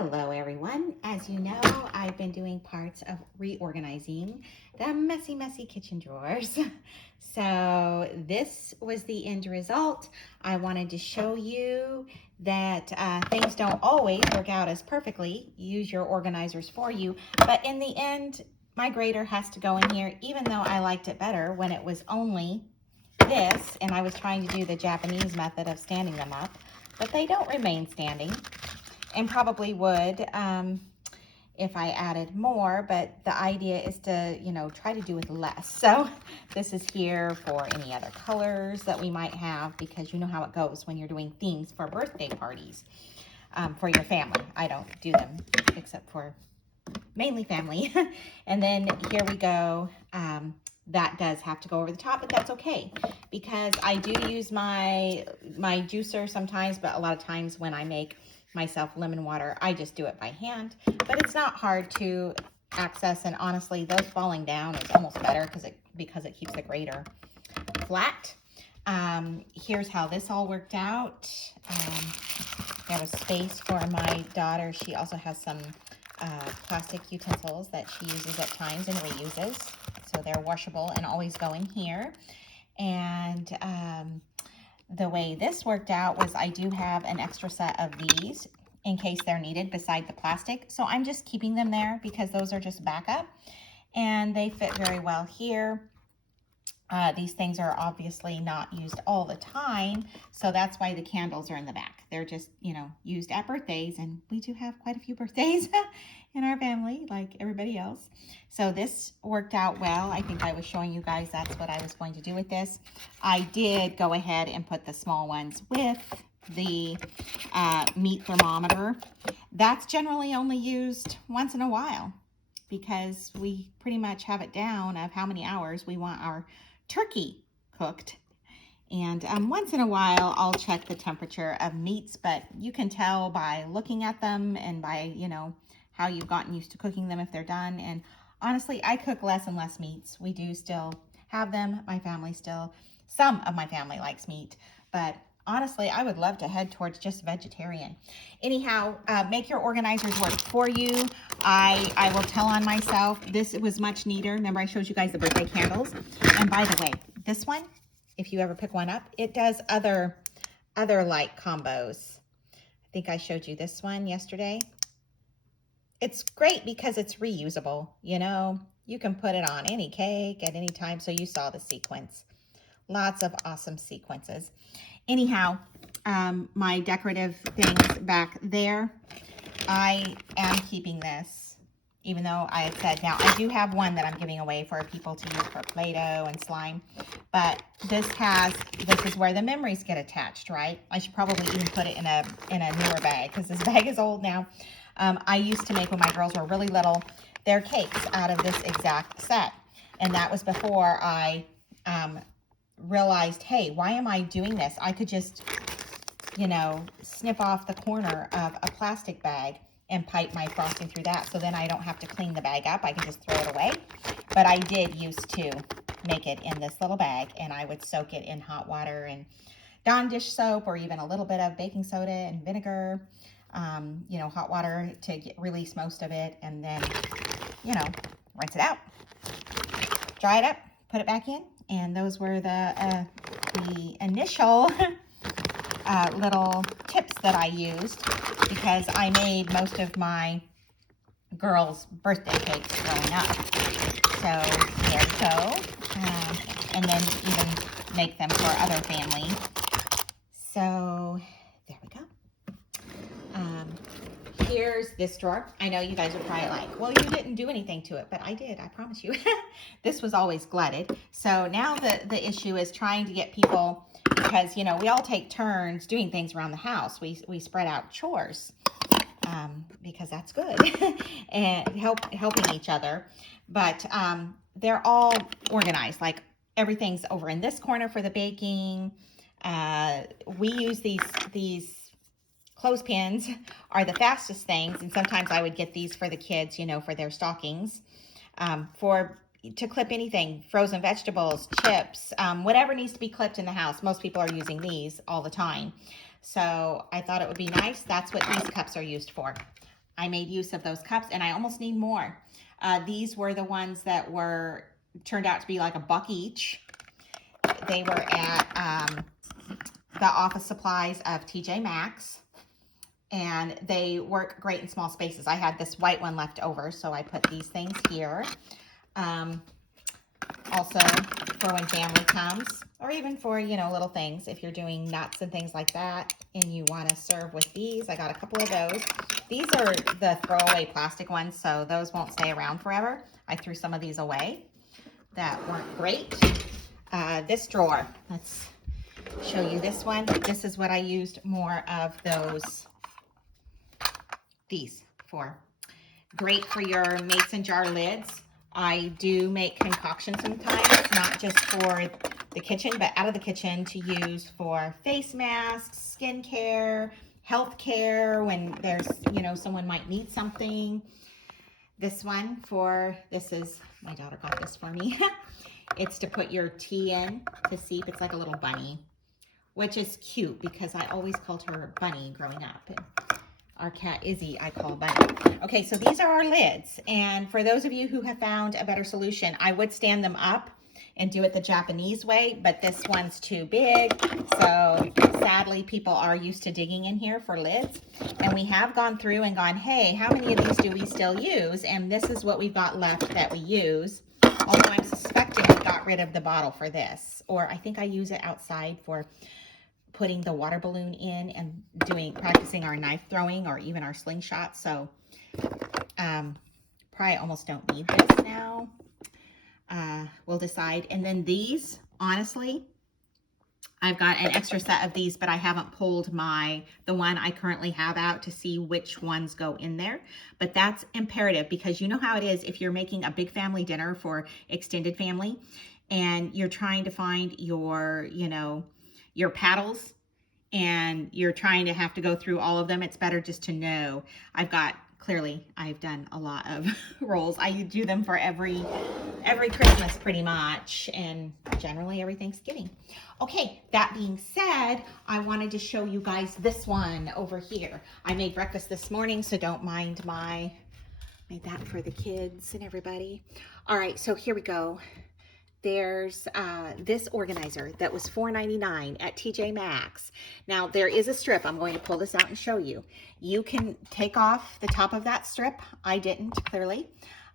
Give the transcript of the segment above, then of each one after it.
Hello everyone. As you know, I've been doing parts of reorganizing the messy kitchen drawers. So this was the end result. I wanted to show you that things don't always work out as perfectly. Use your organizers for you. But in the end, my grater has to go in here, even though I liked it better when it was only this and I was trying to do the Japanese method of standing them up. But they don't remain standing. And probably would if I added more, but the idea is to, try to do with less. So this is here for any other colors that we might have, because you know how it goes when you're doing themes for birthday parties for your family. I don't do them except for mainly family. And then here we go. That does have to go over the top, but that's okay, because I do use my juicer sometimes, but a lot of times when I make myself lemon water, I just do it by hand. But it's not hard to access, and honestly, those falling down is almost better because it keeps the grater flat. Here's how this all worked out. There was space for my daughter. She also has some plastic utensils that she uses at times and reuses. So they're washable and always go in here. And the way this worked out was I do have an extra set of these in case they're needed beside the plastic. So I'm just keeping them there because those are just backup and they fit very well here. These things are obviously not used all the time, so that's why the candles are in the back. They're just, used at birthdays, and we do have quite a few birthdays in our family, like everybody else. So this worked out well. I think I was showing you guys that's what I was going to do with this. I did go ahead and put the small ones with the meat thermometer. That's generally only used once in a while because we pretty much have it down of how many hours we want our turkey cooked. And once in a while I'll check the temperature of meats, but you can tell by looking at them and by how you've gotten used to cooking them if they're done. And honestly, I cook less and less meats. We do still have them. Some of my family likes meat, but honestly, I would love to head towards just vegetarian. Anyhow, make your organizers work for you. I will tell on myself, this was much neater. Remember I showed you guys the birthday candles? And by the way, this one, if you ever pick one up, it does other light combos. I think I showed you this one yesterday. It's great because it's reusable. You can put it on any cake at any time. So you saw the sequence. Lots of awesome sequences. Anyhow, my decorative things back there, I am keeping this, even though I had said, now I do have one that I'm giving away for people to use for Play-Doh and slime, but this is where the memories get attached, right? I should probably even put it in a newer bag because this bag is old now. I used to make, when my girls were really little, their cakes out of this exact set, and that was before I realized, hey, why am I doing this? I could just, snip off the corner of a plastic bag and pipe my frosting through that. So then I don't have to clean the bag up. I can just throw it away. But I did used to make it in this little bag, and I would soak it in hot water and Dawn dish soap, or even a little bit of baking soda and vinegar, hot water to release most of it. And then, rinse it out, dry it up, put it back in. And those were the initial little tips that I used, because I made most of my girls' birthday cakes growing up. So there we go. And then even make them for other families. So there we go. Here's this drawer. I know you guys are probably like, well, you didn't do anything to it, but I did, I promise you. This was always glutted. So now the issue is trying to get people, because, we all take turns doing things around the house. We spread out chores because that's good and helping each other. But they're all organized. Like everything's over in this corner for the baking. We use these clothespins are the fastest things, and sometimes I would get these for the kids, for their stockings, to clip anything, frozen vegetables, chips, whatever needs to be clipped in the house. Most people are using these all the time. So I thought it would be nice. That's what these cups are used for. I made use of those cups, and I almost need more. These were the ones that turned out to be like $1 each. They were at the office supplies of TJ Maxx, and they work great in small spaces. I had this white one left over, so I put these things here. Also for when family comes, or even for, little things. If you're doing nuts and things like that and you want to serve with these, I got a couple of those. These are the throwaway plastic ones, so those won't stay around forever. I threw some of these away that weren't great. This drawer, let's show you this one. This is what I used more of these for. Great for your mason jar lids. I do make concoctions sometimes, not just for the kitchen, but out of the kitchen to use for face masks, skincare, healthcare, when there's, someone might need something. This one is, my daughter got this for me. It's to put your tea in to steep. It's like a little bunny, which is cute because I always called her Bunny growing up. And our cat Izzy, I call Bunny. Okay, so these are our lids. And for those of you who have found a better solution, I would stand them up and do it the Japanese way, but this one's too big. So sadly, people are used to digging in here for lids. And we have gone through and gone, hey, how many of these do we still use? And this is what we've got left that we use. Although I'm suspecting we got rid of the bottle for this. Or I think I use it outside for putting the water balloon in and practicing our knife throwing or even our slingshot. So probably almost don't need this now. We'll decide. And then these, honestly, I've got an extra set of these, but I haven't pulled the one I currently have out to see which ones go in there. But that's imperative because you know how it is if you're making a big family dinner for extended family and you're trying to find your paddles and you're trying to have to go through all of them. It's better just to know. I've done a lot of rolls. I do them for every Christmas pretty much, and generally every Thanksgiving. Okay, that being said, I wanted to show you guys this one over here. I made breakfast this morning, so don't mind made that for the kids and everybody. All right, so here we go. There's this organizer that was $4.99 at TJ Maxx. Now there is a strip. I'm going to pull this out and show you. You can take off the top of that strip. I didn't, clearly,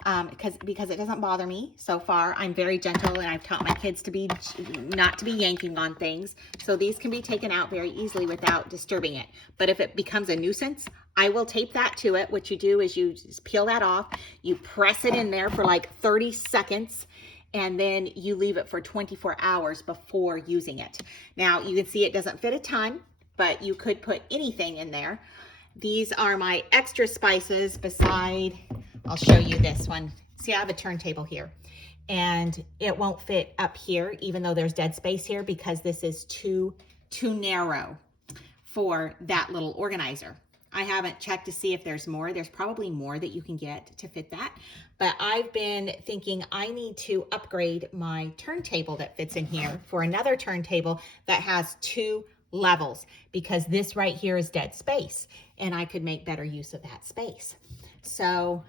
because it doesn't bother me so far. I'm very gentle and I've taught my kids not to be yanking on things. So these can be taken out very easily without disturbing it. But if it becomes a nuisance, I will tape that to it. What you do is you just peel that off. You press it in there for like 30 seconds. And then you leave it for 24 hours before using it. Now you can see it doesn't fit a ton, but you could put anything in there. These are my extra spices I'll show you this one. See, I have a turntable here and it won't fit up here, even though there's dead space here because this is too narrow for that little organizer. I haven't checked to see if there's more. There's probably more that you can get to fit that. But I've been thinking I need to upgrade my turntable that fits in here for another turntable that has 2 levels because this right here is dead space and I could make better use of that space. So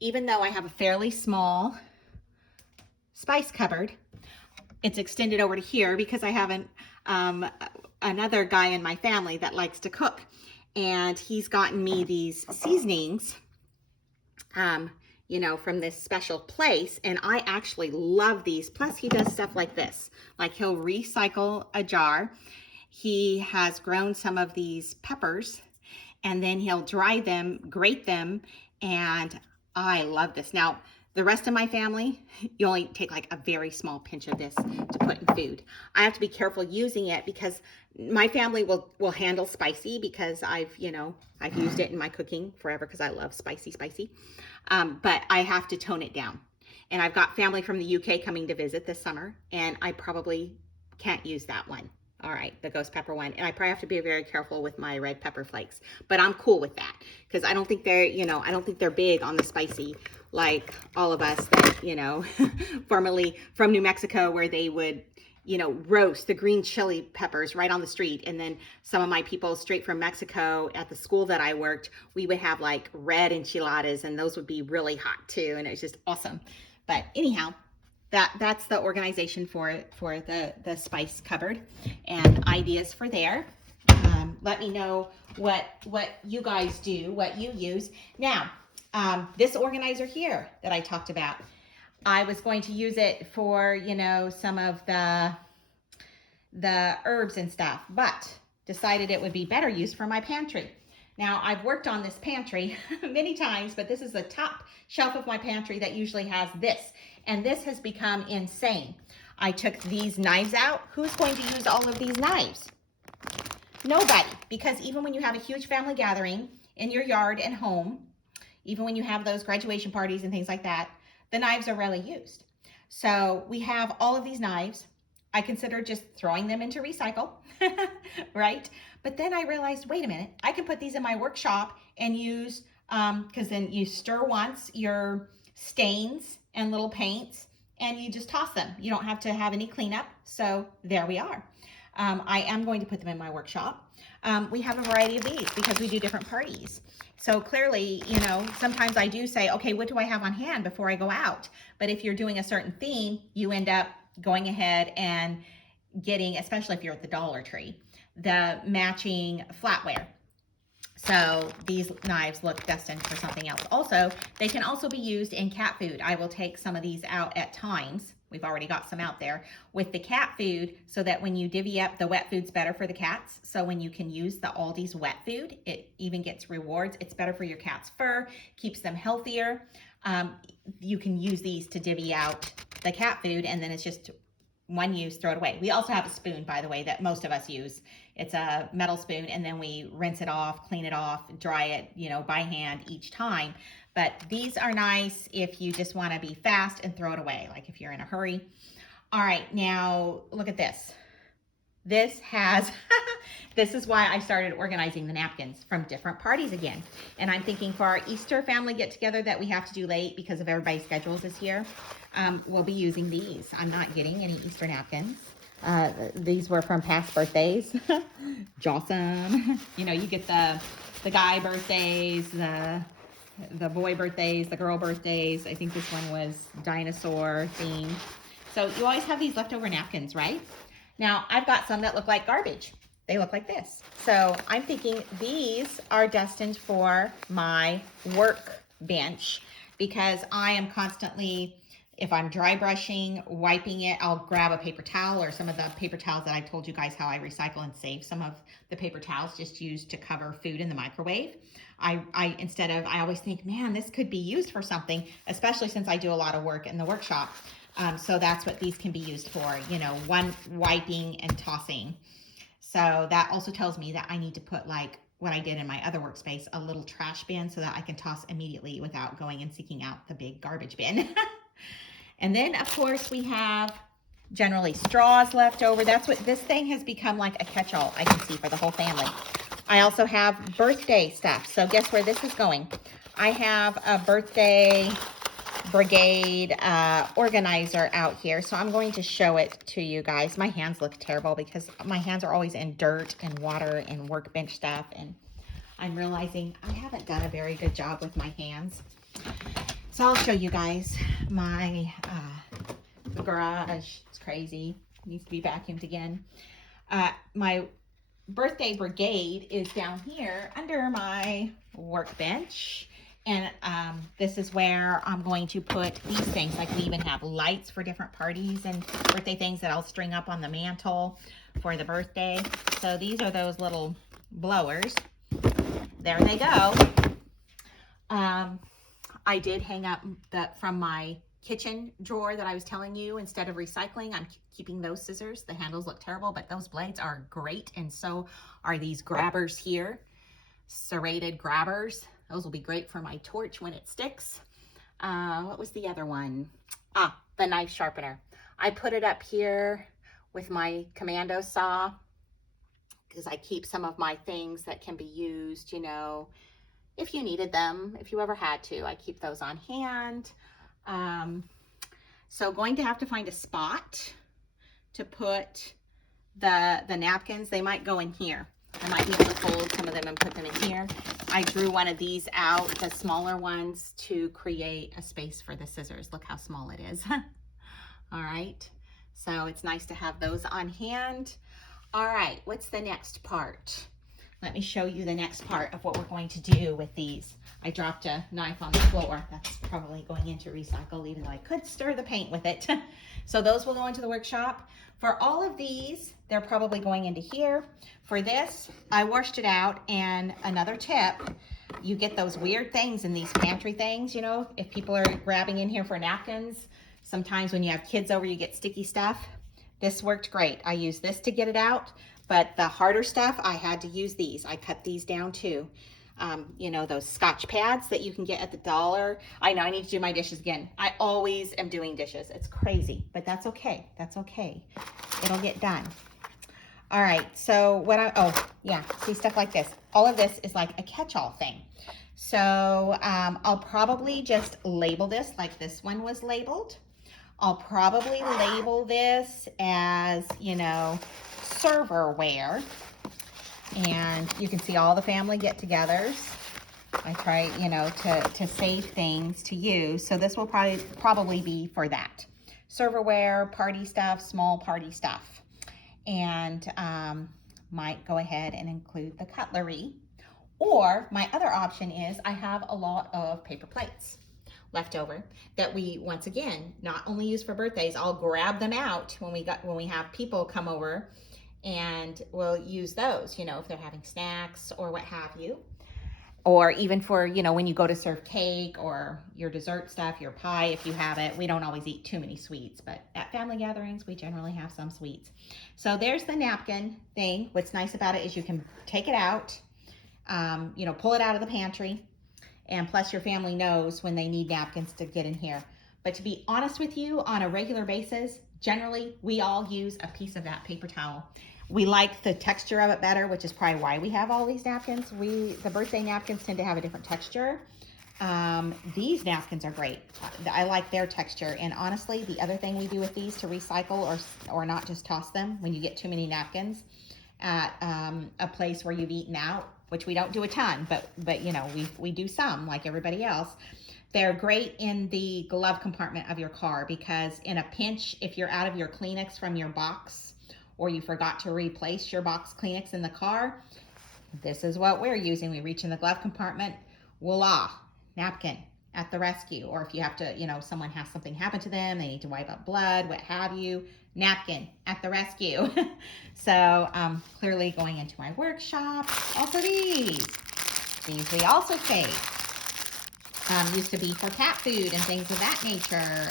even though I have a fairly small spice cupboard, it's extended over to here because I have another guy in my family that likes to cook. And he's gotten me these seasonings, from this special place. And I actually love these. Plus, he does stuff like this. Like he'll recycle a jar. He has grown some of these peppers. And then he'll dry them, grate them. And I love this. Now, the rest of my family, you only take like a very small pinch of this to put in food. I have to be careful using it because my family will handle spicy because I've used it in my cooking forever because I love spicy. But I have to tone it down. And I've got family from the UK coming to visit this summer and I probably can't use that one. All right, the ghost pepper one. And I probably have to be very careful with my red pepper flakes, but I'm cool with that because I don't think they're big on the spicy like all of us that, formerly from New Mexico where they would, roast the green chili peppers right on the street. And then some of my people straight from Mexico at the school that I worked, we would have like red enchiladas, and those would be really hot too. And it was just awesome. But anyhow, that's the organization for the spice cupboard and ideas for there. Let me know what you guys do, what you use. Now, this organizer here that I talked about, I was going to use it for, some of the herbs and stuff, but decided it would be better used for my pantry. Now, I've worked on this pantry many times, but this is the top shelf of my pantry that usually has this, and this has become insane. I took these knives out. Who's going to use all of these knives? Nobody, because even when you have a huge family gathering in your yard and home, even when you have those graduation parties and things like that, the knives are rarely used. So we have all of these knives. I considered just throwing them into recycle, right? But then I realized, wait a minute, I can put these in my workshop and use, because then you stir once your stains and little paints, and you just toss them. You don't have to have any cleanup. So there we are. I am going to put them in my workshop. We have a variety of these because we do different parties. So clearly, sometimes I do say, okay, what do I have on hand before I go out? But if you're doing a certain theme, you end up going ahead and getting, especially if you're at the Dollar Tree, the matching flatware. So these knives look destined for something else. Also, they can also be used in cat food. I will take some of these out at times. We've already got some out there with the cat food, so that when you divvy up, the wet food's better for the cats. So when you can use the Aldi's wet food, it even gets rewards. It's better for your cat's fur, keeps them healthier. You can use these to divvy out the cat food, and then it's just one use, throw it away. We also have a spoon, by the way, that most of us use. It's a metal spoon, and then we rinse it off, clean it off, dry it, by hand each time. But these are nice if you just want to be fast and throw it away, like if you're in a hurry. All right, now look at this. This has, this is why I started organizing the napkins from different parties again. And I'm thinking for our Easter family get together that we have to do late because of everybody's schedules this year, we'll be using these. I'm not getting any Easter napkins. These were from past birthdays. Jawsome. You get the guy birthdays, the boy birthdays, the girl birthdays. I think this one was dinosaur themed. So you always have these leftover napkins, right? Now, I've got some that look like garbage. They look like this. So I'm thinking these are destined for my workbench, because I am constantly, if I'm dry brushing, wiping it, I'll grab a paper towel, or some of the paper towels that I told you guys how I recycle and save some of the paper towels just used to cover food in the microwave. I always think, man, this could be used for something, especially since I do a lot of work in the workshop. So that's what these can be used for, one wiping and tossing. So that also tells me that I need to put, like what I did in my other workspace, a little trash bin so that I can toss immediately without going and seeking out the big garbage bin. And then, of course, we have generally straws left over. That's what this thing has become, like a catch-all, I can see, for the whole family. I also have birthday stuff. So guess where this is going? I have a birthday brigade organizer out here. So I'm going to show it to you guys. My hands look terrible because my hands are always in dirt and water and workbench stuff. And I'm realizing I haven't done a very good job with my hands. So I'll show you guys my garage. It's crazy. It needs to be vacuumed again. My birthday brigade is down here under my workbench. And this is where I'm going to put these things. Like, we even have lights for different parties and birthday things that I'll string up on the mantle for the birthday. So these are those little blowers. There they go. I did hang up from my kitchen drawer that I was telling you, instead of recycling, I'm keeping those scissors. The handles look terrible, but those blades are great. And so are these grabbers here, serrated grabbers. Those will be great for my torch when it sticks. What was the other one? The knife sharpener. I put it up here with my commando saw because I keep some of my things that can be used, if you needed them, if you ever had to. I keep those on hand. So going to have to find a spot to put the napkins. They might go in here. I might need to fold some of them and put them in here. I drew one of these out, the smaller ones, to create a space for the scissors. Look how small it is. All right, so it's nice to have those on hand. All right, what's the next part? Let me show you the next part of what we're going to do with these. I dropped a knife on the floor. That's probably going into recycle, even though I could stir the paint with it. So those will go into the workshop. For all of these, they're probably going into here. For this, I washed it out, and another tip, you get those weird things in these pantry things, you know, if people are grabbing in here for napkins. Sometimes when you have kids over, you get sticky stuff. This worked great. I used this to get it out, but the harder stuff, I had to use these. I cut these down too. You know, those Scotch pads that you can get at the dollar. I know I need to do my dishes again. I always am doing dishes. It's crazy, but that's okay. That's okay. It'll get done. All right, so oh yeah, see, stuff like this. All of this is like a catch-all thing. So I'll probably just label this like this one was labeled. I'll probably label this as, you know, serverware. And you can see all the family get-togethers. I try, you know, to save things to use. So this will probably be for that. Serverware, party stuff, small party stuff. And might go ahead and include the cutlery. Or my other option is I have a lot of paper plates left over that we, once again, not only use for birthdays. I'll grab them out when we have people come over, and we'll use those, you know, if they're having snacks or what have you. Or even for, you know, when you go to serve cake or your dessert stuff, your pie, if you have it. We don't always eat too many sweets, but at family gatherings, we generally have some sweets. So there's the napkin thing. What's nice about it is you can take it out, you know, pull it out of the pantry, and plus your family knows when they need napkins to get in here. But to be honest with you, on a regular basis, generally, we all use a piece of that paper towel. We like the texture of it better, which is probably why we have all these napkins. The birthday napkins tend to have a different texture. These napkins are great. I like their texture. And honestly, the other thing we do with these to recycle or not just toss them when you get too many napkins at a place where you've eaten out, which we don't do a ton, but you know, we do some like everybody else. They're great in the glove compartment of your car, because in a pinch, if you're out of your Kleenex from your box, or you forgot to replace your box Kleenex in the car, this is what we're using. We reach in the glove compartment, voila, napkin at the rescue. Or if you have to, you know, someone has something happen to them, they need to wipe up blood, what have you, napkin at the rescue. So clearly going into my workshop. Also these we also save. Used to be for cat food and things of that nature.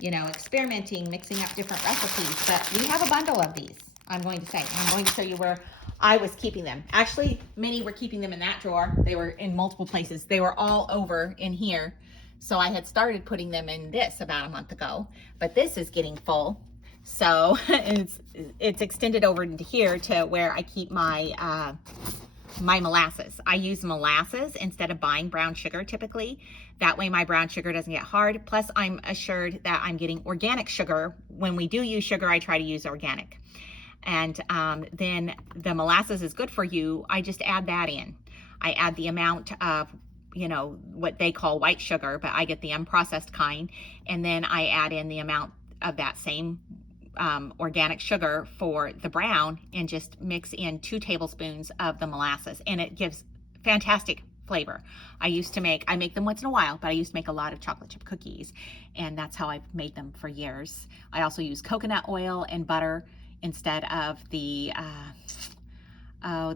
You know, experimenting, mixing up different recipes. But we have a bundle of these, I'm going to say. I'm going to show you where I was keeping them. Actually, many were keeping them in that drawer. They were in multiple places. They were all over in here. So I had started putting them in this about a month ago, but this is getting full. So it's extended over into here to where I keep my my molasses. I use molasses instead of buying brown sugar typically. That way my brown sugar doesn't get hard. Plus I'm assured that I'm getting organic sugar. When we do use sugar, I try to use organic. And then the molasses is good for you. I just add that in. I add the amount of, you know, what they call white sugar, but I get the unprocessed kind. And then I add in the amount of that same organic sugar for the brown, and just mix in 2 tablespoons of the molasses, and it gives fantastic flavor. I make them once in a while, but I used to make a lot of chocolate chip cookies, and that's how I've made them for years. I also use coconut oil and butter instead of the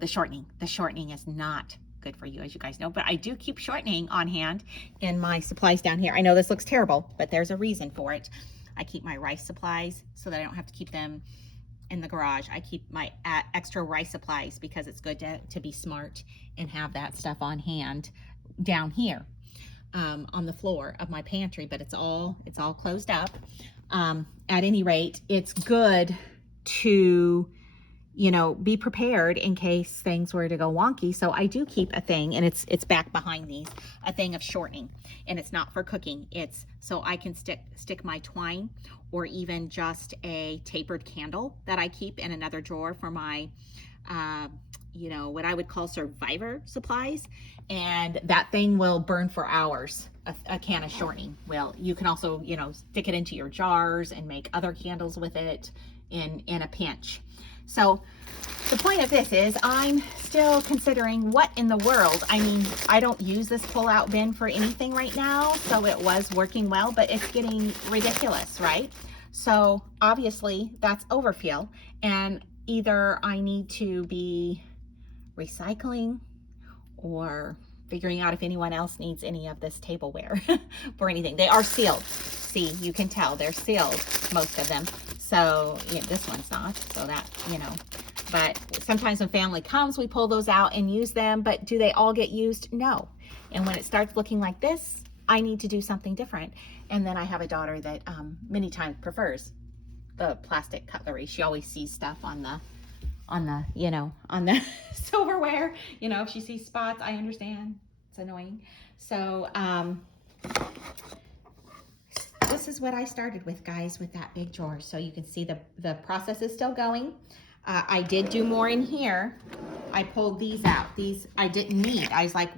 shortening. The shortening is not good for you, as you guys know, but I do keep shortening on hand in my supplies down here. I know this looks terrible, but there's a reason for it. I keep my rice supplies so that I don't have to keep them in the garage. I keep my extra rice supplies because it's good to be smart and have that stuff on hand down here on the floor of my pantry, but it's all closed up. At any rate, it's good to be prepared in case things were to go wonky. So I do keep a thing, and it's back behind these, a thing of shortening, and it's not for cooking. It's so I can stick my twine, or even just a tapered candle that I keep in another drawer for my, what I would call survivor supplies. And that thing will burn for hours. A can of shortening will. You can also, stick it into your jars and make other candles with it in a pinch. So the point of this is I'm still considering what in the world. I mean, I don't use this pull-out bin for anything right now, so it was working well, but it's getting ridiculous, right? So obviously that's overkill, and either I need to be recycling or figuring out if anyone else needs any of this tableware for anything. They are sealed. See, you can tell they're sealed, most of them. So this one's not, so that, but sometimes when family comes, we pull those out and use them, but do they all get used? No. And when it starts looking like this, I need to do something different. And then I have a daughter that many times prefers the plastic cutlery. She always sees stuff on the silverware. If she sees spots, I understand. It's annoying. So, this is what I started with, guys, with that big drawer. So you can see the process is still going. I did do more in here. I pulled these out. These I didn't need. I was like,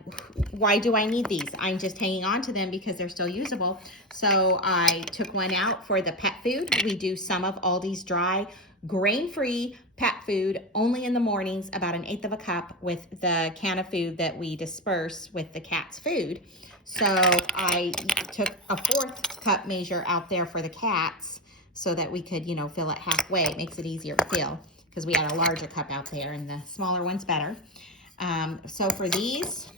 why do I need these? I'm just hanging on to them because they're still usable. So I took one out for the pet food. We do some of Aldi's dry, grain-free pet food only in the mornings, about 1/8 of a cup with the can of food that we disperse with the cat's food. So I took a 1/4 cup measure out there for the cats so that we could, fill it halfway. It makes it easier to fill because we had a larger cup out there and the smaller one's better. So for these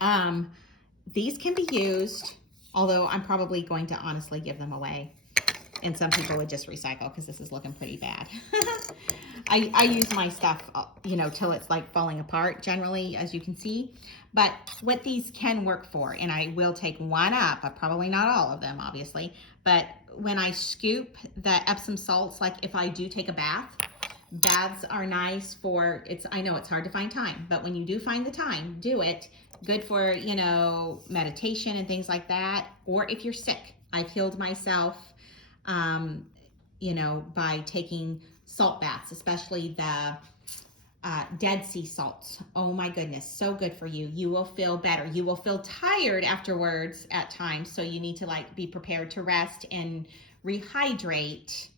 can be used, although I'm probably going to honestly give them away. And some people would just recycle because this is looking pretty bad. I use my stuff, till it's like falling apart generally, as you can see. But what these can work for, and I will take one up, probably not all of them, obviously, but when I scoop the Epsom salts, like if I do take a bath, baths are nice for, I know it's hard to find time, but when you do find the time, do it. Good for, meditation and things like that. Or if you're sick, I've healed myself, by taking salt baths, especially the Dead Sea salts. Oh my goodness, so good for you. You will feel better. You will feel tired afterwards at times, so you need to be prepared to rest and rehydrate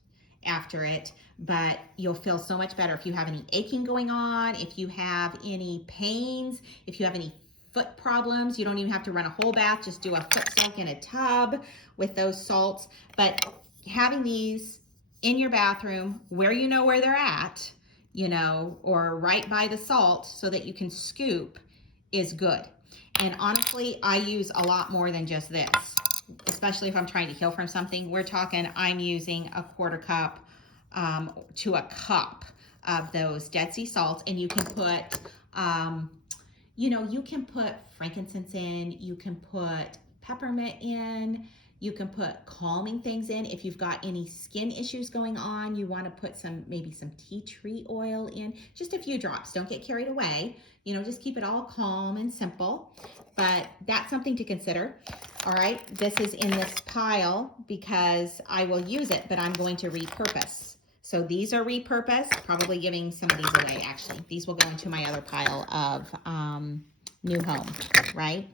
after it, but you'll feel so much better. If you have any aching going on, if you have any pains, if you have any foot problems, you don't even have to run a whole bath, just do a foot soak in a tub with those salts. But having these in your bathroom where where they're at, or right by the salt so that you can scoop is good. And honestly, I use a lot more than just this, especially if I'm trying to heal from something. We're talking, I'm using a 1/4 cup to a cup of those Dead Sea salts, and you can put, you can put frankincense in, you can put peppermint in, you can put calming things in. If you've got any skin issues going on, you want to put maybe some tea tree oil in, just a few drops. Don't get carried away. Just keep it all calm and simple, but that's something to consider. All right, this is in this pile because I will use it, but I'm going to repurpose. So these are repurposed, probably giving some of these away, actually. These will go into my other pile of new home, right?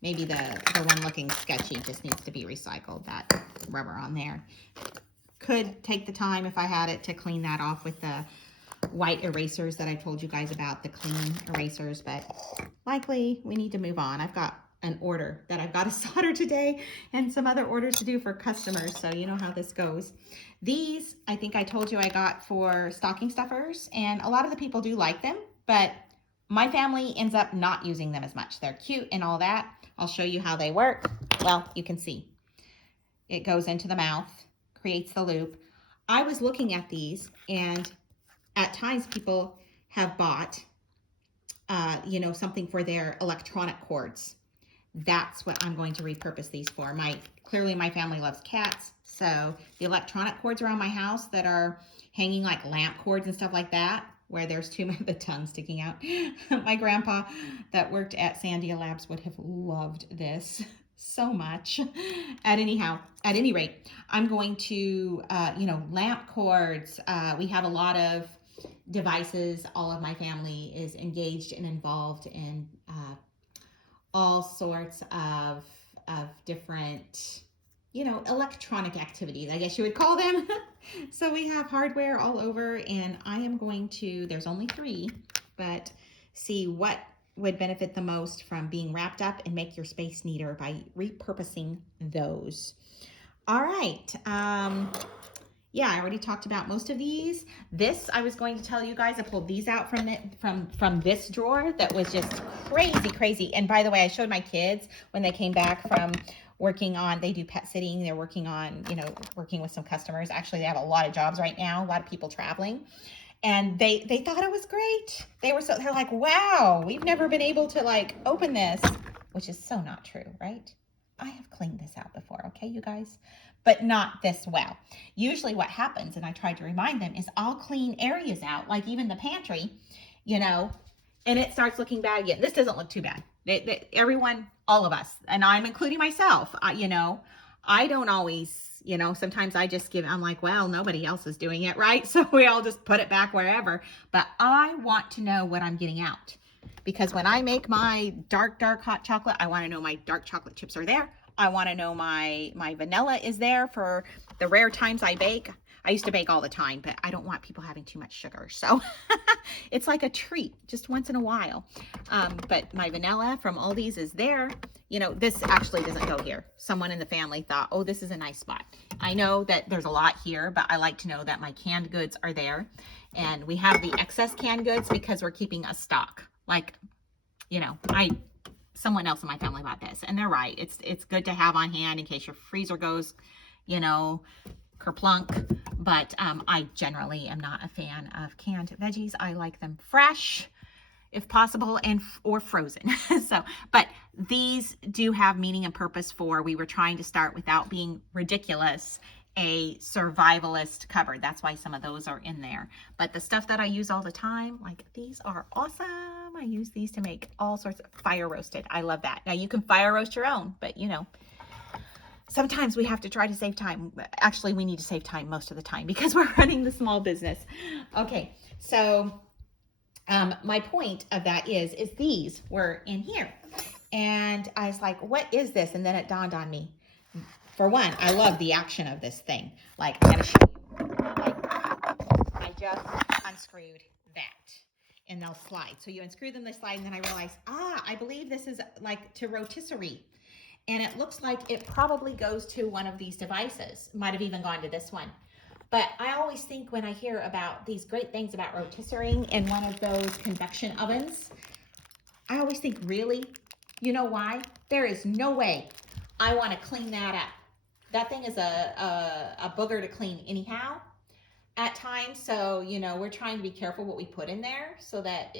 Maybe the one looking sketchy just needs to be recycled, that rubber on there. Could take the time, if I had it, to clean that off with the white erasers that I told you guys about, the clean erasers, but likely we need to move on. I've got an order that I've got to solder today and some other orders to do for customers, so you know how this goes. These, I think I told you I got for stocking stuffers, and a lot of the people do like them, but my family ends up not using them as much. They're cute and all that. I'll show you how they work. Well, you can see. It goes into the mouth, creates the loop. I was looking at these, and at times people have bought, something for their electronic cords. That's what I'm going to repurpose these for. Clearly my family loves cats, so the electronic cords around my house that are, hanging like lamp cords and stuff like that, where there's too many, the tongue sticking out. My grandpa that worked at Sandia Labs would have loved this so much. At any rate, I'm going to, lamp cords. We have a lot of devices. All of my family is engaged and involved in all sorts of different, electronic activities, I guess you would call them. So we have hardware all over, and I am going to, there's only 3, but see what would benefit the most from being wrapped up and make your space neater by repurposing those. All right. Yeah, I already talked about most of these. This, I was going to tell you guys, I pulled these out from this drawer that was just crazy. And by the way, I showed my kids when they came back from working on, they do pet sitting. They're working on, working with some customers. Actually, they have a lot of jobs right now, a lot of people traveling. And they thought it was great. They're like, wow, we've never been able to like open this, which is so not true, right? I have cleaned this out before, okay, you guys? But not this well. Usually what happens, and I tried to remind them, is I'll clean areas out, like even the pantry, and it starts looking bad again. This doesn't look too bad. Everyone, all of us, and I'm including myself, I don't always, sometimes I'm like, well, nobody else is doing it, right? So we all just put it back wherever. But I want to know what I'm getting out. Because when I make my dark hot chocolate, I want to know my dark chocolate chips are there. I want to know my vanilla is there for the rare times I bake. I used to bake all the time, but I don't want people having too much sugar. So it's like a treat just once in a while. But my vanilla from Aldi's is there. This actually doesn't go here. Someone in the family thought, oh, this is a nice spot. I know that there's a lot here, but I like to know that my canned goods are there. And we have the excess canned goods because we're keeping a stock. Like, someone else in my family bought this, and they're right. It's good to have on hand in case your freezer goes, kerplunk. But I generally am not a fan of canned veggies. I like them fresh, if possible, or frozen. But these do have meaning and purpose for, we were trying to start without being ridiculous, a survivalist cupboard. That's why some of those are in there. But the stuff that I use all the time, like these are awesome. I use these to make all sorts of fire roasted. I love that. Now you can fire roast your own, but sometimes we have to try to save time. Actually, we need to save time most of the time because we're running the small business. Okay, so my point of that is these were in here. And I was like, what is this? And then it dawned on me. For one, I love the action of this thing. Like, I'm going to show you. Like, I just unscrewed that, and they'll slide. So you unscrew them, they slide, and then I realized, I believe this is like to rotisserie. And it looks like it probably goes to one of these devices. Might have even gone to this one. But I always think when I hear about these great things about rotisserie in one of those convection ovens, I always think, really? You know why? There is no way I want to clean that up. That thing is a booger to clean anyhow at times. So, we're trying to be careful what we put in there so that,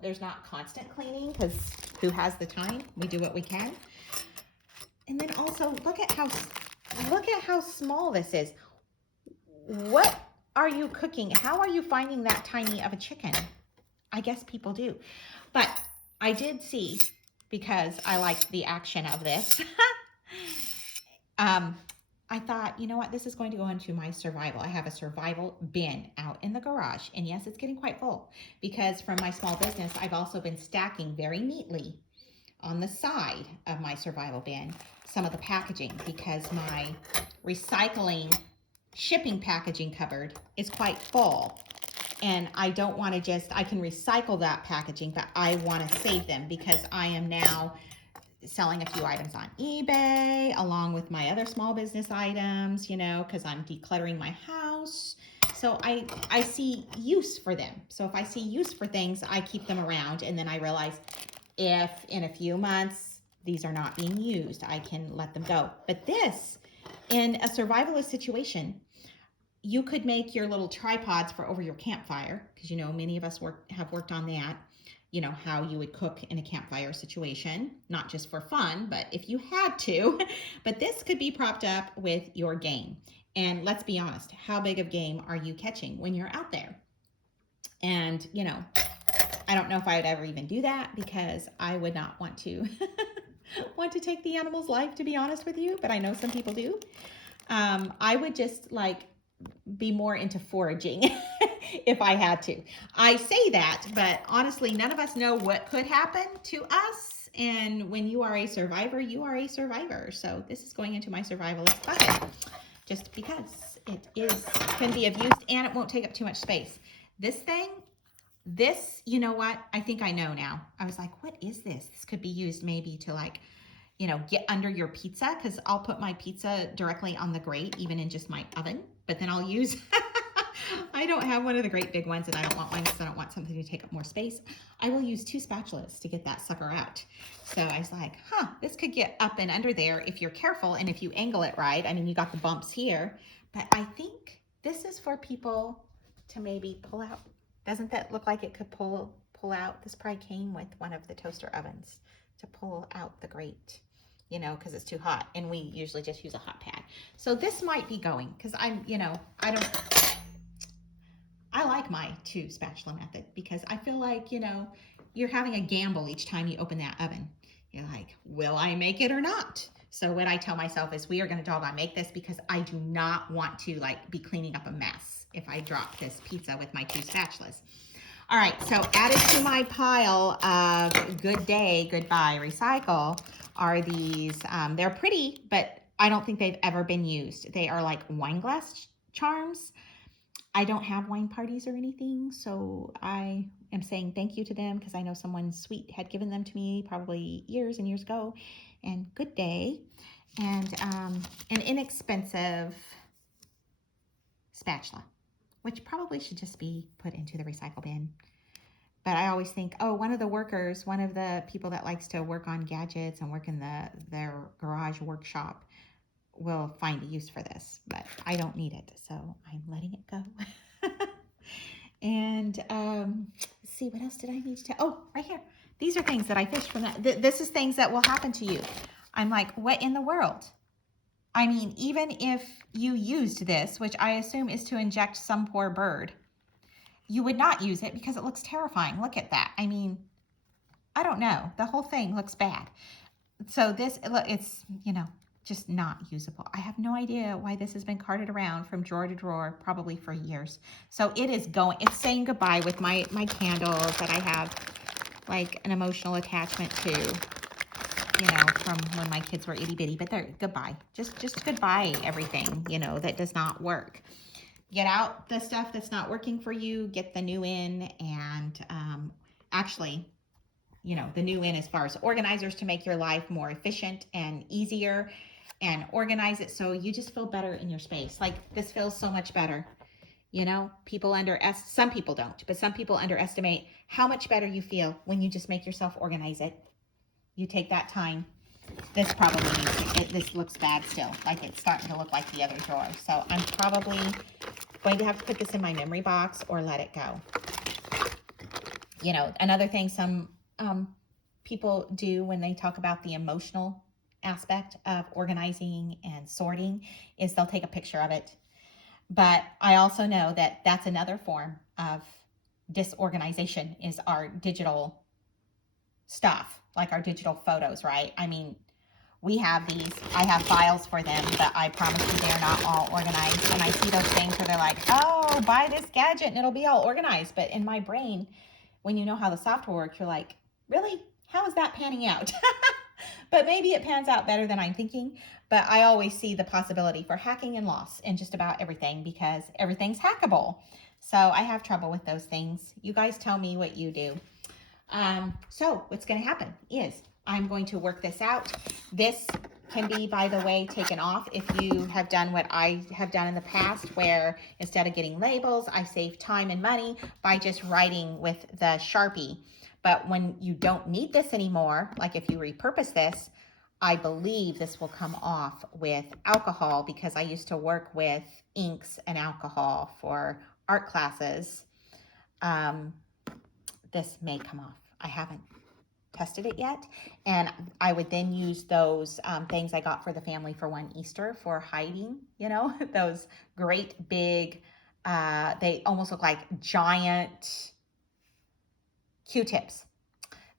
there's not constant cleaning, because who has the time? We do what we can. And then also look at how small this is. What are you cooking? How are you finding that tiny of a chicken? I guess people do. But I did see, because I liked the action of this, I thought, you know what, this is going to go into my survival. I have a survival bin out in the garage. And yes, it's getting quite full, because from my small business, I've also been stacking very neatly on the side of my survival bin some of the packaging, because my recycling shipping packaging cupboard is quite full. And I don't want to I can recycle that packaging, but I want to save them, because I am now selling a few items on eBay along with my other small business items, because I'm decluttering my house. So I see use for them. So if I see use for things, I keep them around. And then I realize if in a few months these are not being used, I can let them go. But this, in a survivalist situation, you could make your little tripods for over your campfire, because many of us have worked on that. How you would cook in a campfire situation, not just for fun, but if you had to. But this could be propped up with your game. And let's be honest, how big of game are you catching when you're out there? And, you know, I don't know if I would ever even do that because I would not want to want to take the animal's life, to be honest with you, but I know some people do. I would just like be more into foraging if I had to. I say that, but honestly, none of us know what could happen to us. And when you are a survivor, you are a survivor. So this is going into my survivalist bucket just because it can be of use and it won't take up too much space. This, you know what? I think I know now. I was like, what is this? This could be used maybe to like, you know, get under your pizza, because I'll put my pizza directly on the grate, even in just my oven. But then I'll use, I don't have one of the great big ones, and I don't want one because I don't want something to take up more space. I will use 2 spatulas to get that sucker out. So I was like, this could get up and under there if you're careful and if you angle it right. I mean, you got the bumps here, but I think this is for people to maybe pull out. Doesn't that look like it could pull out? This probably came with one of the toaster ovens to pull out the grate, you know, because it's too hot. And we usually just use a hot pad. So this might be going, because I'm, you know, I like my 2 spatula method because I feel like, you know, you're having a gamble each time you open that oven. You're like, will I make it or not? So what I tell myself is we are going to doggone make this because I do not want to like be cleaning up a mess if I drop this pizza with my 2 spatulas. All right, so added to my pile of good day, goodbye, recycle are these. They're pretty, but I don't think they've ever been used. They are like wine glass charms. I don't have wine parties or anything, so I am saying thank you to them because I know someone sweet had given them to me probably years and years ago. And good day. And an inexpensive spatula, which probably should just be put into the recycle bin. But I always think, oh, one of the people that likes to work on gadgets and work in their garage workshop will find a use for this, but I don't need it, so I'm letting it go. And let's see, what else did I need to tell? Oh, right here. These are things that I fished from that. This is things that will happen to you. I'm like, what in the world? I mean, even if you used this, which I assume is to inject some poor bird, you would not use it because it looks terrifying. Look at that. I mean, I don't know. The whole thing looks bad. So this, it's, you know, just not usable. I have no idea why this has been carted around from drawer to drawer, probably for years. So it is going, it's saying goodbye with my candles that I have like an emotional attachment to, you know, from when my kids were itty bitty, but they're goodbye. Just goodbye everything, you know, that does not work. Get out the stuff that's not working for you, get the new in, and actually, you know, the new in as far as organizers to make your life more efficient and easier, and organize it so you just feel better in your space. Like this feels so much better. You know, some people don't, but some people underestimate how much better you feel when you just make yourself organize it. You take that time. This probably this looks bad still. Like it's starting to look like the other drawer. So I'm probably going to have to put this in my memory box or let it go. You know, another thing some people do when they talk about the emotional aspect of organizing and sorting is they'll take a picture of it. But I also know that that's another form of disorganization is our digital stuff, like our digital photos, right? I mean, we have these, I have files for them, but I promise you they're not all organized. And I see those things where they're like, oh, buy this gadget and it'll be all organized. But in my brain, when you know how the software works, you're like, really? How is that panning out? But maybe it pans out better than I'm thinking. But I always see the possibility for hacking and loss in just about everything because everything's hackable. So I have trouble with those things. You guys tell me what you do. So what's going to happen is I'm going to work this out. This can be, by the way, taken off if you have done what I have done in the past, where instead of getting labels, I save time and money by just writing with the Sharpie. But when you don't need this anymore, like if you repurpose this, I believe this will come off with alcohol because I used to work with inks and alcohol for art classes. This may come off. I haven't tested it yet. And I would then use those things I got for the family for one Easter for hiding, you know, those great big, they almost look like giant Q-tips.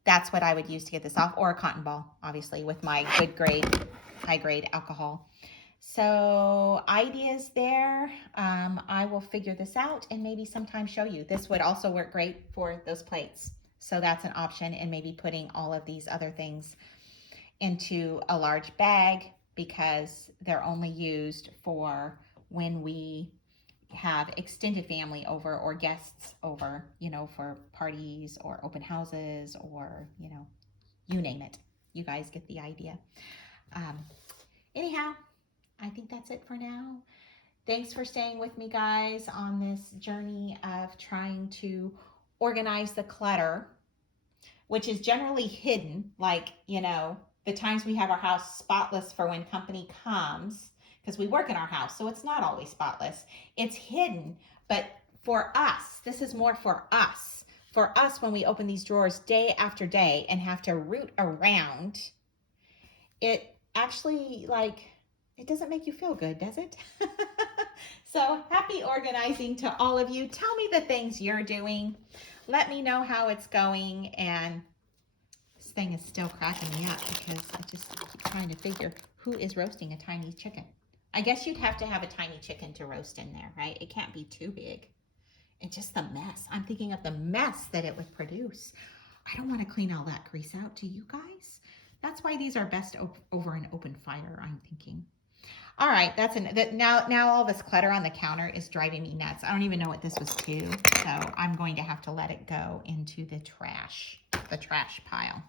That's what I would use to get this off, or a cotton ball, obviously, with my good grade, high grade alcohol. So ideas there. I will figure this out and maybe sometime show you. This would also work great for those plates. So that's an option, and maybe putting all of these other things into a large bag because they're only used for when we have extended family over or guests over, you know, for parties or open houses or, you know, you name it. You guys get the idea. Anyhow, I think that's it for now. Thanks for staying with me, guys, on this journey of trying to organize the clutter, which is generally hidden, like, you know, the times we have our house spotless for when company comes, because we work in our house, so it's not always spotless. It's hidden, but for us, this is more for us. For us, when we open these drawers day after day and have to root around, it actually, like, it doesn't make you feel good, does it? So happy organizing to all of you. Tell me the things you're doing. Let me know how it's going. And this thing is still cracking me up because I just keep trying to figure who is roasting a tiny chicken. I guess you'd have to have a tiny chicken to roast in there, right? It can't be too big. And just the mess. I'm thinking of the mess that it would produce. I don't want to clean all that grease out, do you guys? That's why these are best over an open fire, I'm thinking. All right, now all this clutter on the counter is driving me nuts. I don't even know what this was to, so I'm going to have to let it go into the trash pile.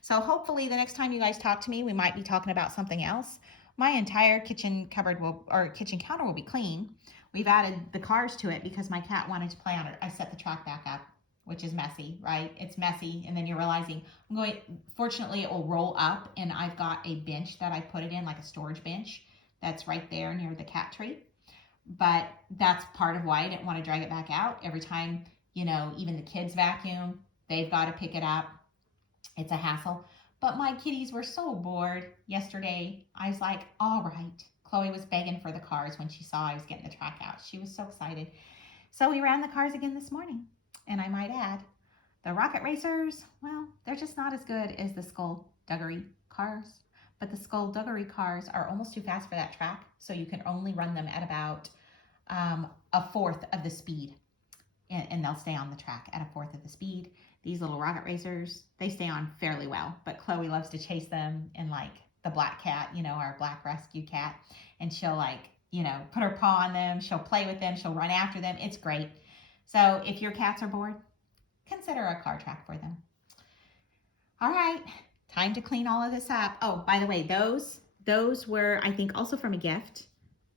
So hopefully the next time you guys talk to me, we might be talking about something else. My entire kitchen kitchen counter will be clean. We've added the cars to it because my cat wanted to play on it. I set the track back up, which is messy, right? It's messy, and then you're realizing fortunately it will roll up, and I've got a bench that I put it in, like a storage bench. That's right there near the cat tree. But that's part of why I didn't want to drag it back out. Every time, you know, even the kids vacuum, they've got to pick it up. It's a hassle. But my kitties were so bored yesterday. I was like, all right. Chloe was begging for the cars when she saw I was getting the track out. She was so excited. So we ran the cars again this morning. And I might add, the rocket racers, well, they're just not as good as the skullduggery cars. But the skullduggery cars are almost too fast for that track, so you can only run them at about a fourth of the speed, and they'll stay on the track at a fourth of the speed. These little rocket racers, they stay on fairly well, but Chloe loves to chase them, and like the black cat, you know, our black rescue cat, and she'll, like, you know, put her paw on them, she'll play with them, she'll run after them. It's great. So if your cats are bored, consider a car track for them. All right. Time to clean all of this up. Oh, by the way, those were, I think, also from a gift,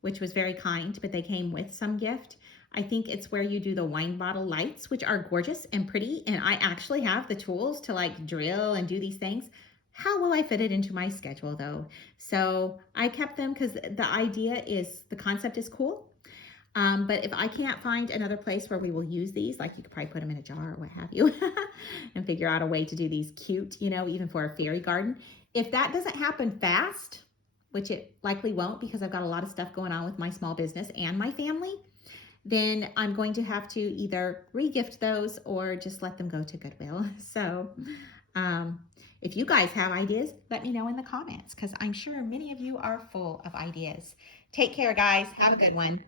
which was very kind, but they came with some gift. I think it's where you do the wine bottle lights, which are gorgeous and pretty. And I actually have the tools to like drill and do these things. How will I fit it into my schedule though? So I kept them because the idea is, the concept is cool. But if I can't find another place where we will use these, like you could probably put them in a jar or what have you, and figure out a way to do these cute, you know, even for a fairy garden. If that doesn't happen fast, which it likely won't because I've got a lot of stuff going on with my small business and my family, then I'm going to have to either regift those or just let them go to Goodwill. So if you guys have ideas, let me know in the comments because I'm sure many of you are full of ideas. Take care, guys. Have a good one.